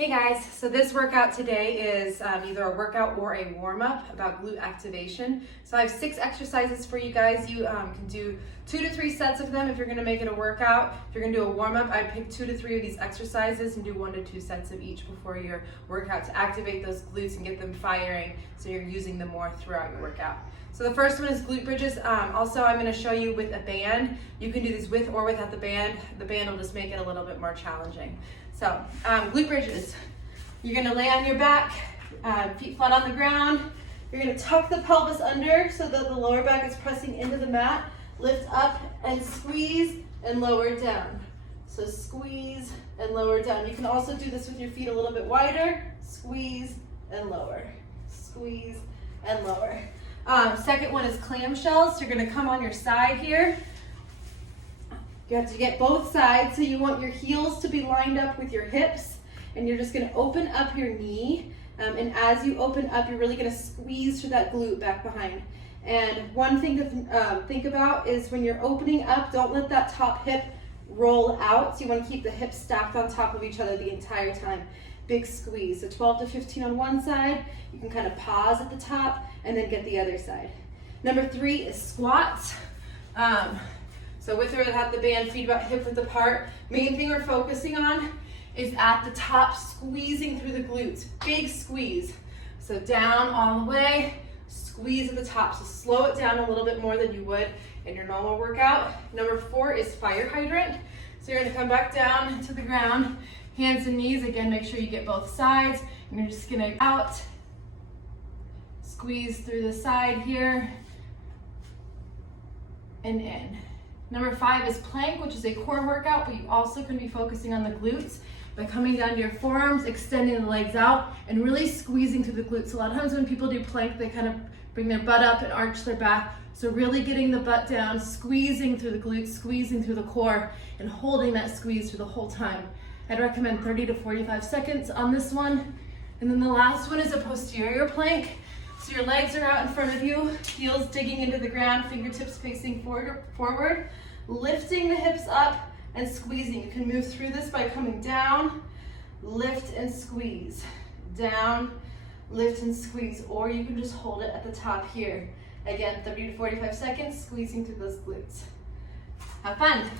Hey guys, so this workout today is either a workout or a warm-up about glute activation. So I have 6 exercises for you guys. You can do 2 to 3 sets of them if you're going to make it a workout. If you're going to do a warm-up, I'd pick 2 to 3 of these exercises and do 1 to 2 sets of each before your workout to activate those glutes and get them firing so you're using them more throughout your workout. So the first one is glute bridges. Also, I'm going to show you with a band. You can do these with or without the band. The band will just make it a little bit more challenging. So glute bridges. You're going to lay on your back, feet flat on the ground. You're going to tuck the pelvis under so that the lower back is pressing into the mat. Lift up and squeeze and lower down. So squeeze and lower down. You can also do this with your feet a little bit wider. Squeeze and lower. Squeeze and lower. Second one is clamshells. So you're going to come on your side here. You have to get both sides, so you want your heels to be lined up with your hips, and you're just going to open up your knee, and as you open up, you're really going to squeeze through that glute back behind. And one thing to think about is when you're opening up, don't let that top hip roll out, so you want to keep the hips stacked on top of each other the entire time. Big squeeze, so 12 to 15 on one side. You can kind of pause at the top and then get the other side. Number 3 is squats. So with or without the band, feet about hip width apart. Main thing we're focusing on is at the top, squeezing through the glutes. Big squeeze. So down all the way, squeeze at the top. So slow it down a little bit more than you would in your normal workout. Number 4 is fire hydrant. So you're gonna come back down to the ground, hands and knees. Again, make sure you get both sides. And you're just gonna out, squeeze through the side here, and in. Number 5 is plank, which is a core workout, but you also can be focusing on the glutes by coming down to your forearms, extending the legs out, and really squeezing through the glutes. A lot of times when people do plank, they kind of bring their butt up and arch their back. So really getting the butt down, squeezing through the glutes, squeezing through the core, and holding that squeeze through the whole time. I'd recommend 30 to 45 seconds on this one. And then the last one is a posterior plank. So your legs are out in front of you, heels digging into the ground, fingertips facing forward, lifting the hips up and squeezing. You can move through this by coming down, lift and squeeze, down, lift and squeeze, or you can just hold it at the top here. Again, 30 to 45 seconds, squeezing through those glutes. Have fun.